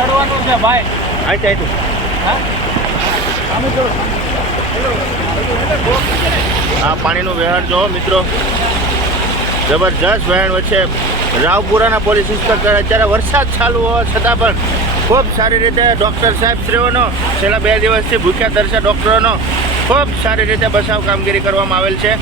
ચડવાનું છે ભાઈ. આ પાણીનું વહેણ જો મિત્રો, જબરજસ્ત વહેણ વચ્ચે રાવપુરાના પોલીસ ઇન્સ્પેક્ટર અત્યારે વરસાદ ચાલુ હોવા છતાં પણ ખૂબ સારી રીતે ડૉક્ટર સાહેબશ્રીઓનો છેલ્લા 2 દિવસથી ભૂખ્યા તરસ્યા ડૉક્ટરોનો ખૂબ સારી રીતે બચાવ કામગીરી કરવામાં આવેલ છે.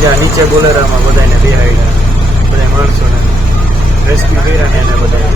જ્યાં નીચે બોલેરામાં બધાને બેહાડ્યા, બધા માણસોને રેસ્ક્યુ કર્યા ને એને બધા.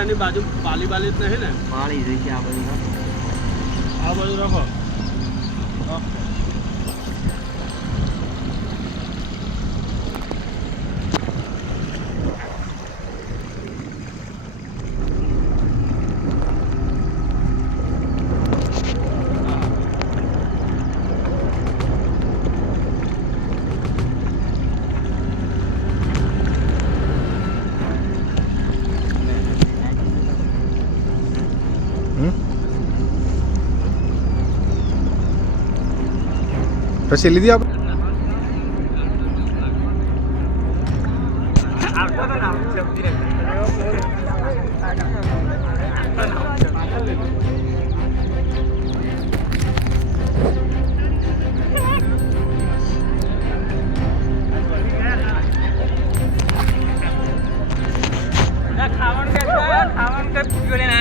એની બાજુ બાલી જ નહીં ને? પાણી જઈ છે આ બધું રાખો. પછી લીધી આપણે ખાવાનું કે પૂછ્યો ને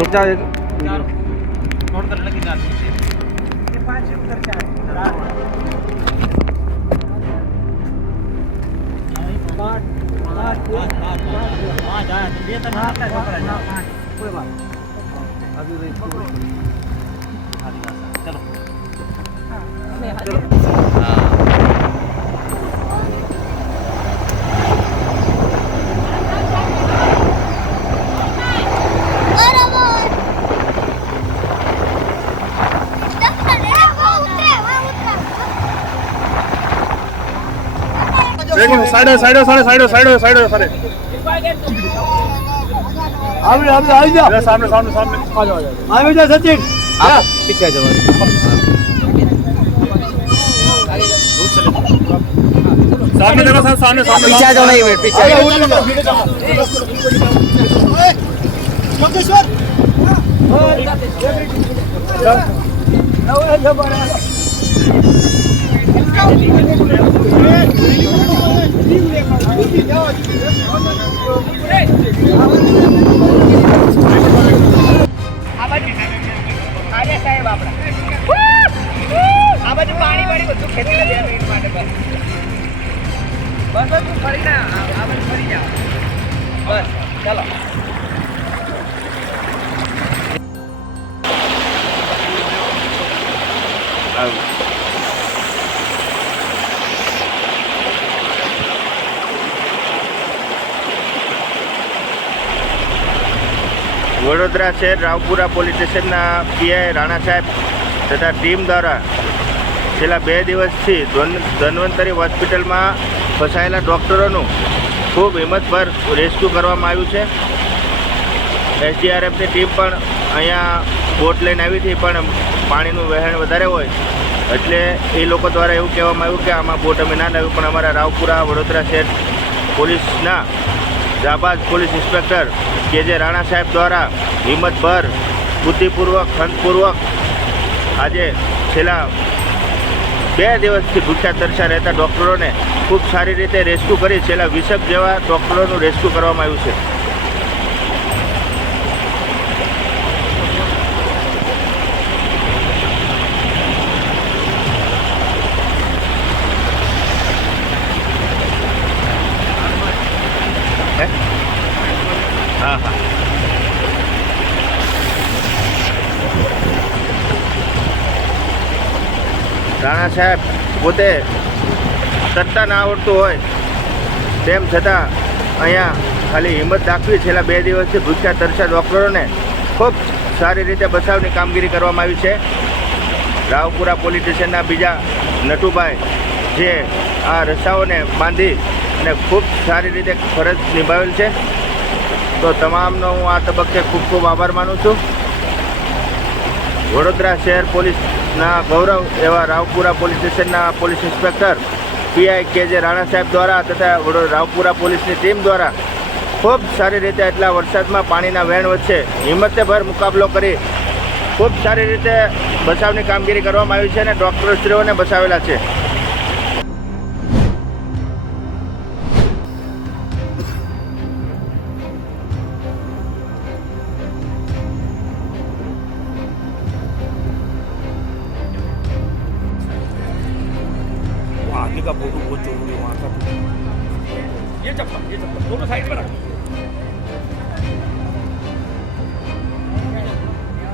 रुक जाओ छोड़ कर लगी जाती है ये 5 उतर चार कोई बात अभी चलो बरोबर સાઈડો સાઈડો સાઈડો સાઈડો સાઈડો સાઈડો સારે આવી જા સામને સામને સામને આવી જા સચિન પીછે જવા सामने देखो सर सामने सामने पीछे जाओ नहीं वेट पीछे योगेश्वर આ બાજુ પાણી પાણી બધું ખેતી માટે બસ તું ફરી ના આ બાજુ ફરી જા બસ ચાલો વડોદરા શહેર રાવપુરા પોલીસ સ્ટેશનના પીઆઈ રાણા સાહેબ તથા ટીમ દ્વારા છેલ્લા 2 દિવસથી ધન્વંતરી હોસ્પિટલમાં ફસાયેલા ડૉક્ટરોનું ખૂબ હિંમતભર રેસ્ક્યુ કરવામાં આવ્યું છે. એસડીઆરએફની ટીમ પણ અહીંયા બોટ લઈને આવી હતી, પણ પાણીનું વહેણ વધારે હોય એટલે એ લોકો દ્વારા એવું કહેવામાં આવ્યું કે આમાં બોટ અમે ના લાવ્યું, પણ અમારા રાવપુરા વડોદરા શહેર પોલીસના જાબાઝ પોલીસ ઇન્સ્પેક્ટર કે જે રાણા સાહેબ દ્વારા હિંમતભર બુદ્ધિપૂર્વક ખંતપૂર્વક આજે છેલ્લા 2 દિવસથી ભૂખ્યા તરસ્યા રહેતા ડૉક્ટરોને ખૂબ સારી રીતે રેસ્ક્યુ કરી છેલ્લા 20 જેવા ડૉક્ટરોનું રેસ્ક્યુ કરવામાં આવ્યું છે. હા હા રાણા સાહેબ પોતે તરતા ના આવડતું હોય તેમ છતાં અહીંયા ખાલી હિંમત દાખવી છેલ્લા 2 દિવસથી ભૂખ્યા તરસ્યા ડૉક્ટરોને ખૂબ સારી રીતે બચાવની કામગીરી કરવામાં આવી છે. રાવપુરા પોલીસ સ્ટેશનના બીજા નટુભાઈ જે આ રસ્તાઓને બાંધી અને ખૂબ સારી રીતે ફરજ નિભાવેલ છે, તો તમામનો હું આ તબક્કે ખૂબ ખૂબ આભાર માનું છું. વડોદરા શહેર પોલીસના ગૌરવ એવા રાવપુરા પોલીસ સ્ટેશનના પોલીસ ઇન્સ્પેક્ટર પીઆઈ કે જે રાણા સાહેબ દ્વારા તથા રાવપુરા પોલીસની ટીમ દ્વારા ખૂબ સારી રીતે એટલા વરસાદમાં પાણીના વહેણ વચ્ચે હિંમતભર મુકાબલો કરી ખૂબ સારી રીતે બચાવની કામગીરી કરવામાં આવી છે અને ડૉક્ટરશ્રીઓને બચાવેલા છે. आगे का फोटो बहुत जरूरी है, वहाँ का ये चप्पल दोनों साइड में रख.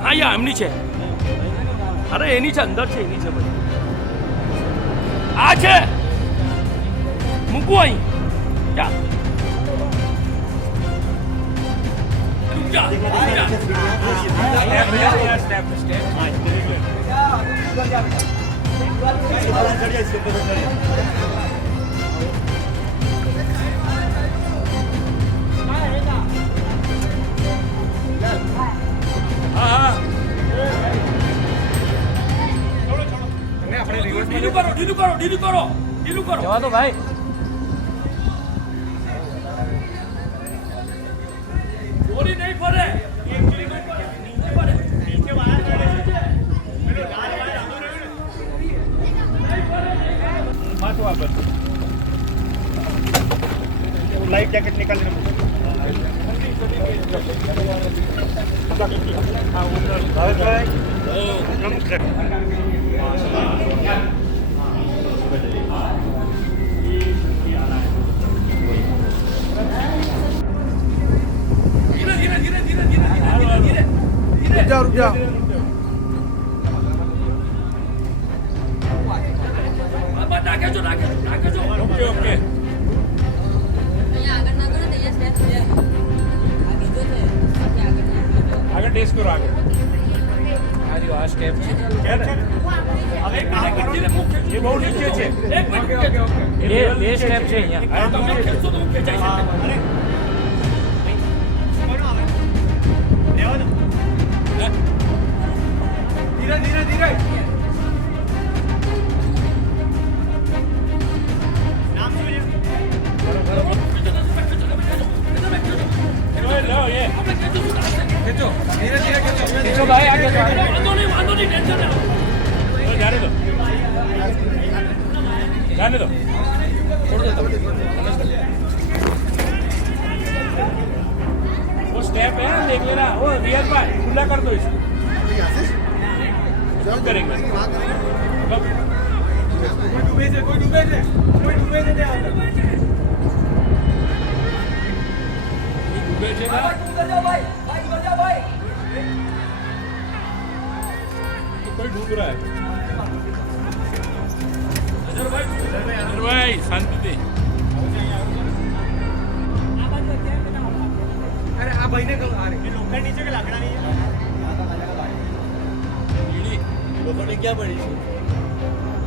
हाँ या એમની છે, અરે એની છે, અંદર છે, એની છે ભાઈ, આ છે, મૂકવું અહીં જા ઢીલું કરો જવા દો ભાઈ. ચોરી નહીં ફરે, लाइफ जैकेट निकालने रुक जाओ નાખે છો. ઓકે આગળ ટેસ્ટ કરો, આગળ આ સ્ટેપ છે. હવે એ બહુ નીચે છે. એક મિનિટ. બે સ્ટેપ છે અહીંયા. તમે ખેંચો તો હું ખેંચાઈ શકું. ધીરે ધીરે ધીરે. ખેંચો ધીરે ધીરે ખેંચો ભાઈ આગળ વાંધો નહીં ટેન્શન ના જાને દો वो स्टेप है देख लेना वो रियल भाई खुला कर दो इसको सब करेंगे કોઈ ડૂબે છે डूबे છે ना कोई डूब रहा है अजर भाई शांति दे અરે આ ભાઈને કહો અરે એ લોખંડ નીચે કે લાકડા નહીં લોકોને ક્યાં પડી છે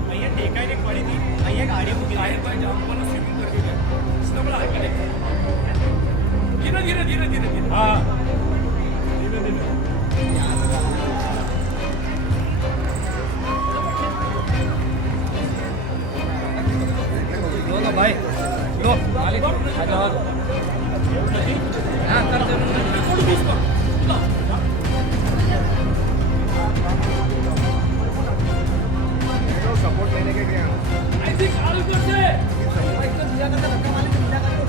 અહીંયા ટેકાઈને પડી હતી અહીંયા ગાડી મૂકી भाई जाओ स्विमिंग करके गए इसका बड़ा हाइक है धीरे धीरे धीरे धीरे धीरे हाँ धीरे धीरे લો તો ભાઈ લો માલિક આ જવા દો હા કર દે छोड़ दो इसको સપોર્ટ લેને કે ગયા ऐसे चालू कर दे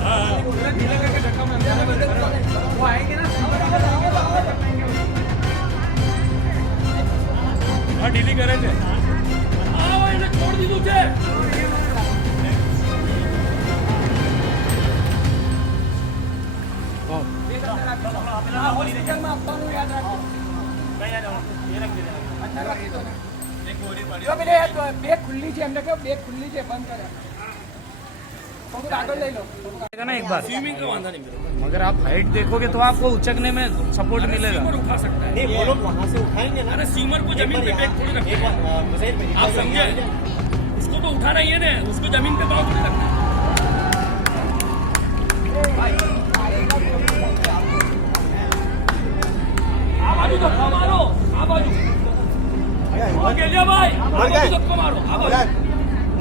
हाँ ढीला करके धक्का मार वो आएंगे ना हाँ ढीली करे છે આવો એને છોડ દીધું છે બેગ ખુલ્લી છે એમને કહો બેગ ખુલ્લી છે બંધ કરે આગળ લઈ लो ना एक बार स्विमिंग का वांधा नहीं मेरे मगर आप हाइट देखोगे तो आपको उचकने में सपोर्ट मिलेगा सीमर उठा सकता है वो लोग वहाँ से उठाएंगे ना अरे सीमर को जमीन पे पैक थोड़ी रखना है आप समझे उसको तो उठाना ही है ना उसको जमीन पे पाँव थोड़ी रखना है आ बाजू धक्का मारो आ बाजू गेलिया भाई आ बाजू धक्का मारो आ बाजू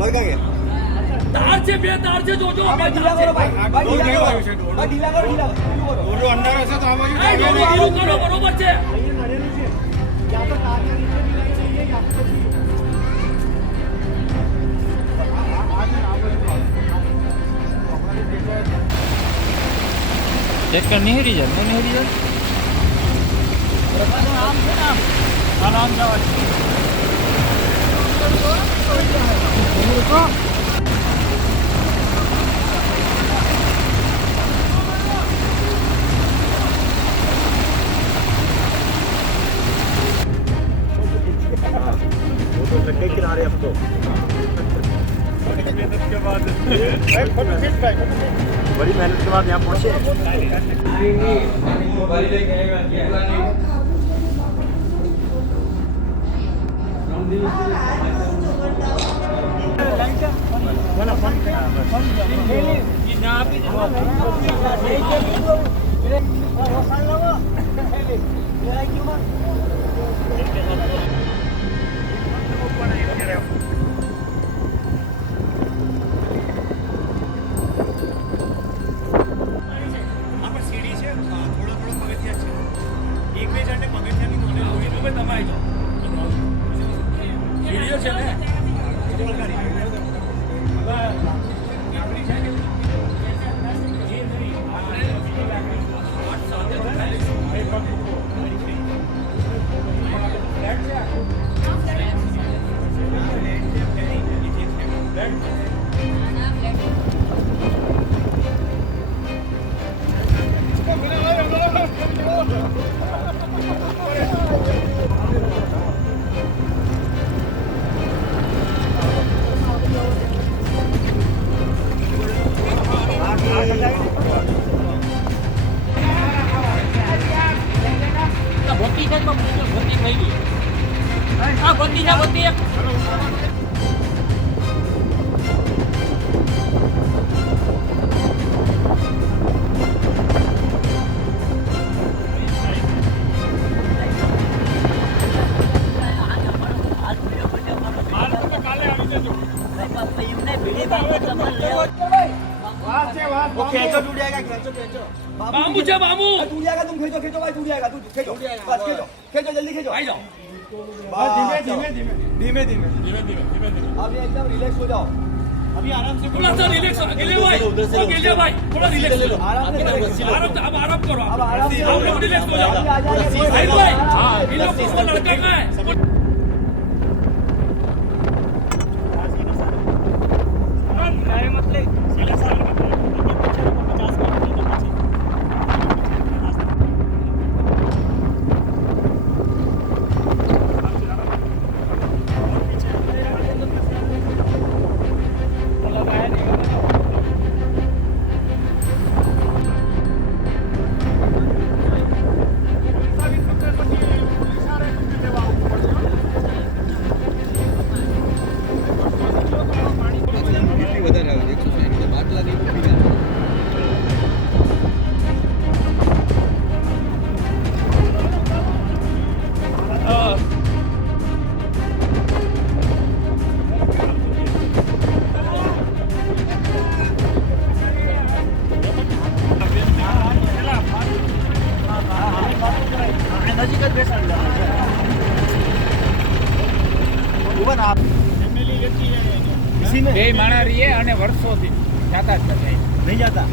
मर गए तार से बे तार से जो ढीला करो भाई ढीला करो ઓલો અંદર હશે તો આ બાજુ ઢીલું કરો બરોબર છે चेक कर नहीं रिजल्ट नहीं रिजल्ट आराम से ना आराम से किनारे अब तो बड़ी मेहनत के बाद यहाँ पहुँचे સીડી છે થોડો પગથિયા છે એક બે જણને પગથિયાની નોલેજ હોય તો તમે આવી જાઓ वीडियो છે ને ભોતી થઈ ગઈ वो खींचो टूट जाएगा खींचो खींचो बामू છે બામू टूट जाएगा तुम खींचो खींचो भाई टूट जाएगा तू खींचो बस खींचो खींचो जल्दी खींचो આવી જાઓ बस धीमे धीमे धीमे धीमे ધીમે ધીમે ધીમે अब ये एकदम रिलैक्स हो जाओ अभी आराम से थोड़ा सा रिलैक्स अकेले भाई अकेले भाई थोड़ा रिलैक्स ले लो आराम से आराम से अब आराम करो अब आराम से आप लोग रिलैक्स हो जाओ अभी आ जाएगा भाई भाई हाँ इन लोग को लड़का का है इसी में બે માણા રહીએ અને વર્ષોથી જાતા જ નથી नहीं जाता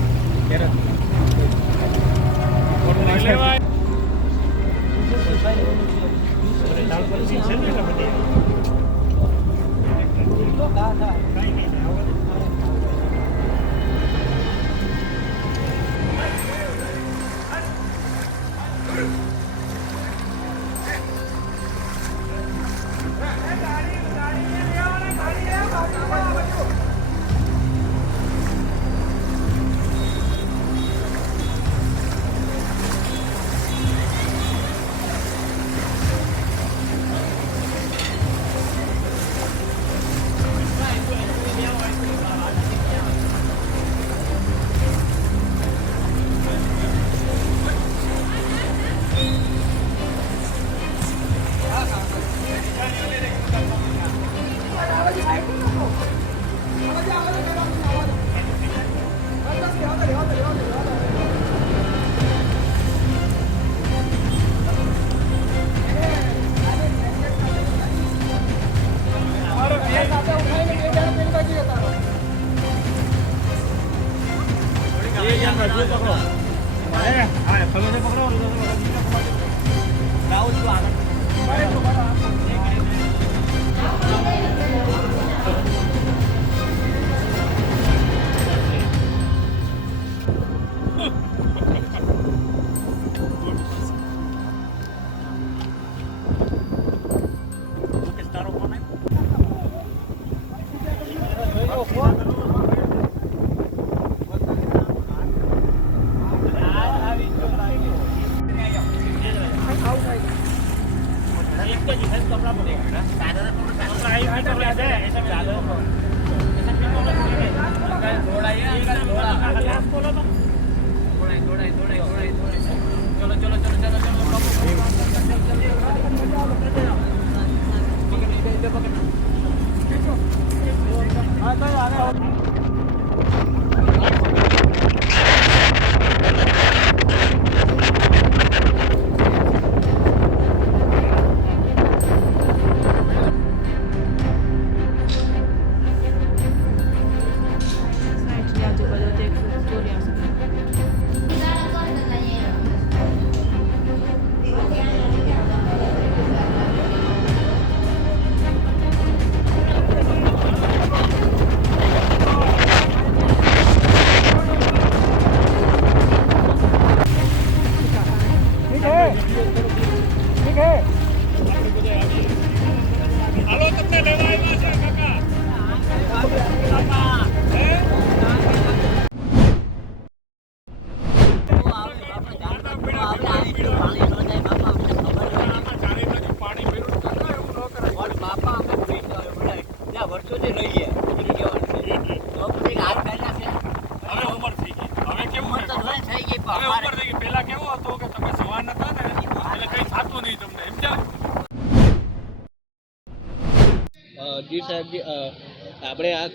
ગીર સાહેબ આપણે આ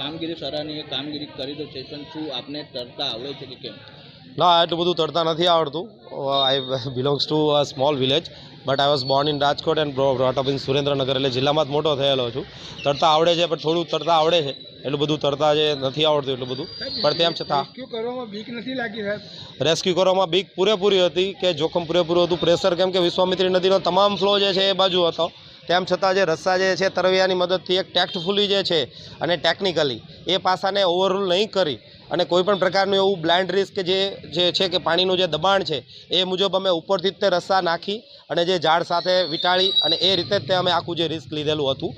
કામગીરી સરાહનીય કામગીરી કરી તો છે પણ શું આપને તરતા આવડે છે કે કેમ? ના, એટલું બધું તરતા નથી આવડતું. I belongs to a small village but I was born in Rajkot and brought up in Surendranagar, એટલે જિલ્લામાં જ મોટો થયેલો છું. તરતા આવડે છે પણ થોડું તરતા આવડે છે, એટલું બધું તરતા જે નથી આવડતું એટલું બધું, પણ તેમ છતાં રેસ્ક્યુ કરવામાં બીક નથી લાગી સાહેબ? રેસ્ક્યુ કરવામાં બીક પૂરેપૂરી હતી કે જોખમ પૂરેપૂરું હતું. પ્રેશર કેમ કે વિશ્વામિત્રી નદીનો તમામ ફ્લો જે છે એ બાજુ હતો, તેમ છતાં જે રસ્સા જે છે તરવૈયાની મદદથી એક ટેક્ટફુલી જે છે અને ટેકનિકલી એ પાસાને ઓવરરૂલ નહીં કરી અને કોઈ પણ પ્રકારનું એવું બ્લાઇન્ડ રિસ્ક કે જે છે કે પાણીનું જે દબાણ છે એ મુજબ અમે ઉપરથી જ તે રસ્સા નાખી અને જે ઝાડ સાથે વીંટાળી અને એ રીતે જ તે અમે આખું જે રિસ્ક લીધેલું હતું,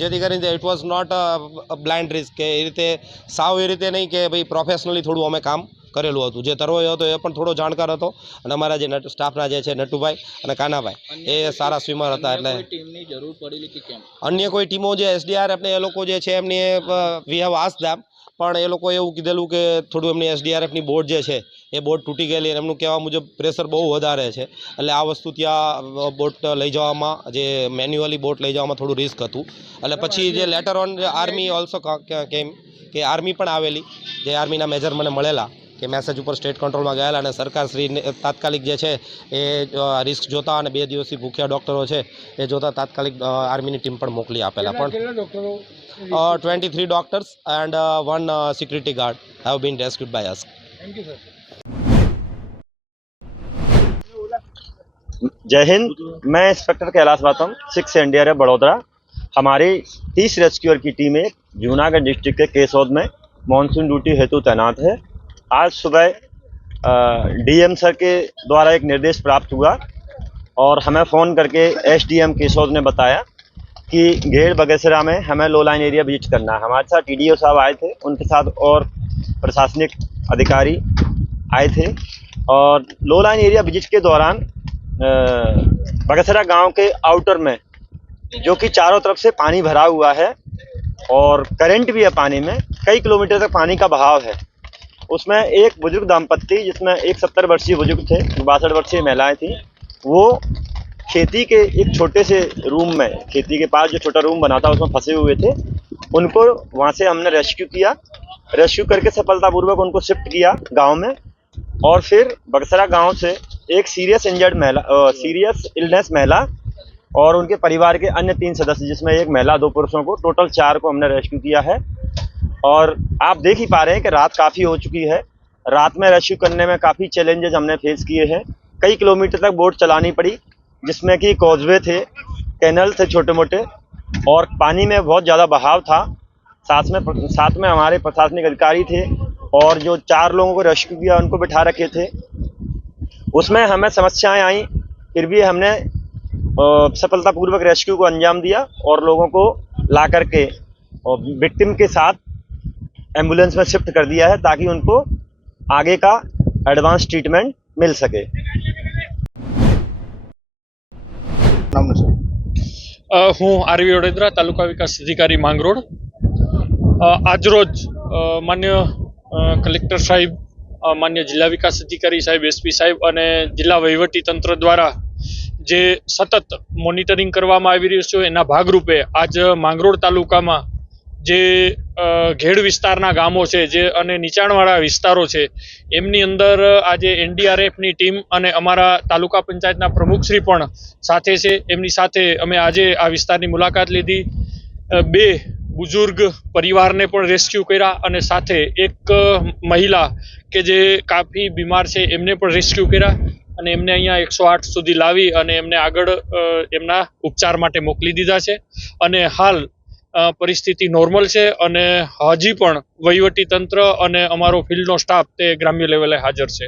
જેથી કરીને it was not a blind risk, કે એ રીતે સાવ એ રીતે નહીં કે ભાઈ પ્રોફેશનલી થોડું અમે કામ કરેલું હતું. જે તરવૈયો હતો એ પણ થોડો જાણકાર હતો અને અમારા જે સ્ટાફના જે છે નટુભાઈ અને કાનાભાઈ એ સારા સ્વિમર હતા. એટલે ટીમની જરૂર પડેલી કે કેમ? અન્ય કોઈ ટીમો જે એસડીઆરએફ ને એ લોકો જે છે એમની વી હેવ આસ્ક્ડ ધેમ, પણ એ લોકોએ એવું કીધેલું કે થોડું એમની એસડીઆરએફની બોટ જે છે એ બોટ તૂટી ગયેલી અને એમનું કહેવા મુજબ પ્રેશર બહુ વધારે છે, એટલે આ વસ્તુ ત્યાં બોટ લઈ જવામાં, જે મેન્યુઅલી બોટ લઈ જવામાં થોડું રિસ્ક હતું. એટલે પછી જે લેટર ઓન આર્મી ઓલ્સો કેમ કે આર્મી પણ આવેલી, જે આર્મીના મેજર મને મળેલા કે મેસેજ ઉપર સ્ટેટ કંટ્રોલમાં ગયેલા અને સરકારશ્રીને તાત્કાલિક જે છે એ રિસ્ક જોતા અને 2 દિવસથી ભૂખ્યા ડૉક્ટરો છે એ જોતા તાત્કાલિક આર્મીની ટીમ પણ મોકલી આપેલા. પણ 23 doctors and 1 security guard have been rescued by us. Thank you sir. जय हिंद, मैं इंस्पेक्टर कैलाश बातम, 6 एनडीआरएफ बड़ौदा। हमारी 30 रेस्क्यूअर की टीमें जूनागढ़ डिस्ट्रिक्ट के केसौद में मानसून ड्यूटी हेतु तैनात है। आज सुबह डीएम सर के द्वारा एक निर्देश प्राप्त हुआ और हमें फ़ोन करके एसडीएम केसौद ने बताया कि घेड़ बगेसरा में हमें लो लाइन एरिया विजिट करना है। हमारे साथ टीडीओ साहब आए थे, उनके साथ और प्रशासनिक अधिकारी आए थे और लो लाइन एरिया विजिट के दौरान बगेसरा गांव के आउटर में, जो कि चारों तरफ से पानी भरा हुआ है और करंट भी है पानी में, कई किलोमीटर तक पानी का बहाव है, उसमें एक बुजुर्ग दाम्पत्य, जिसमें एक 70 वर्षीय बुजुर्ग थे, 62 वर्षीय महिलाएं थी, वो खेती के एक छोटे से रूम में, खेती के पास जो छोटा रूम बना था उसमें फंसे हुए थे। उनको वहाँ से हमने रेस्क्यू किया, रेस्क्यू करके सफलतापूर्वक उनको शिफ्ट किया गांव में। और फिर बगसरा गांव से एक सीरियस इलनेस महिला और उनके परिवार के अन्य 3 सदस्य, जिसमें एक महिला 2 पुरुषों को, टोटल 4 को हमने रेस्क्यू किया है। और आप देख ही पा रहे हैं कि रात काफ़ी हो चुकी है। रात में रेस्क्यू करने में काफ़ी चैलेंजेस हमने फेस किए हैं। कई किलोमीटर तक बोट चलानी पड़ी, जिसमें कि कॉजवे थे, कैनल थे छोटे मोटे, और पानी में बहुत ज़्यादा बहाव था। साथ में हमारे प्रशासनिक अधिकारी थे और जो 4 लोगों को रेस्क्यू किया उनको बिठा रखे थे। उसमें हमें समस्याएं आई, फिर भी हमने सफलतापूर्वक रेस्क्यू को अंजाम दिया और लोगों को ला करके और विक्टिम के साथ एम्बुलेंस में शिफ्ट कर दिया है, ताकि उनको आगे का एडवांस ट्रीटमेंट मिल सके। હું આરવી વડોદરા, તાલુકા વિકાસ અધિકારી માંગરોળ. આજરોજ માન્ય કલેક્ટર સાહેબ, માન્ય જિલ્લા વિકાસ અધિકારી સાહેબ, એસપી સાહેબ અને જિલ્લા વહીવટી તંત્ર દ્વારા જે સતત મોનિટરિંગ કરવામાં આવી રહ્યું છે એના ભાગરૂપે આજ માંગરોળ તાલુકામાં જે ઘેડ વિસ્તારના ગામો છે જે અને નીચાણવાળા વિસ્તારો છે એમની અંદર આજે એનડીઆરએફની ટીમ અને અમારા તાલુકા પંચાયતના પ્રમુખશ્રી પણ સાથે છે. એમની સાથે અમે આજે આ વિસ્તારની મુલાકાત લીધી. 2 બુઝુર્ગ પરિવારને પણ રેસ્ક્યુ કર્યા અને સાથે એક મહિલા કે જે કાફી બીમાર છે એમને પણ રેસ્ક્યુ કર્યા અને એમને અહીંયા 108 સુધી લાવી અને એમને આગળ એમના ઉપચાર માટે મોકલી દીધા છે. અને હાલ પરિસ્થિતિ નોર્મલ છે અને હજી પણ વહીવટી તંત્ર અને અમારો ફિલ્ડનો સ્ટાફ તે ગ્રામ્ય લેવલે હાજર છે.